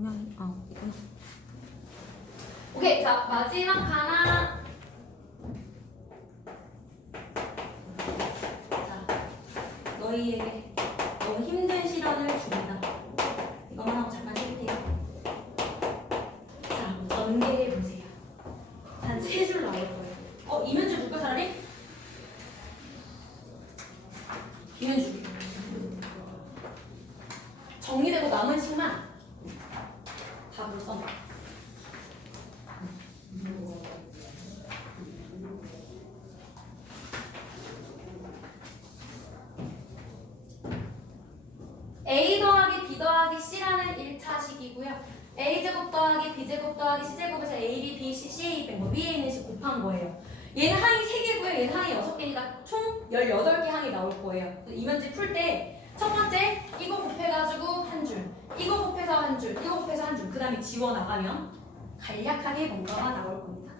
그냥 아 이거 오케이 자 마지막 하나. 자 너희에게 너무 힘든 시련을 줍니다. 이거만 하고 잠깐 쉴게요. 자 전개해 보세요. 한 세 줄 나올 거예요. 어 이면줄 줄까 차라리? 이면줄. 정리되고 남은 식만 답으로 써놔 a 더하기 b 더하기 c라는 1차식이고요. a제곱 더하기 b제곱 더하기 c제곱에서 a, b, b, c, c, a 뺀 거 위에 있는 식 곱한 거예요. 얘는 항이 3개고요. 얘는 항이 6개니까 총 18개 항이 나올 거예요. 이면지 풀 때 첫 번째 이거 곱해가지고 한 줄, 이거 곱해서 한 줄, 이거 곱해서 한 줄, 그 다음에 지워 나가면 간략하게 뭔가가 나올 겁니다.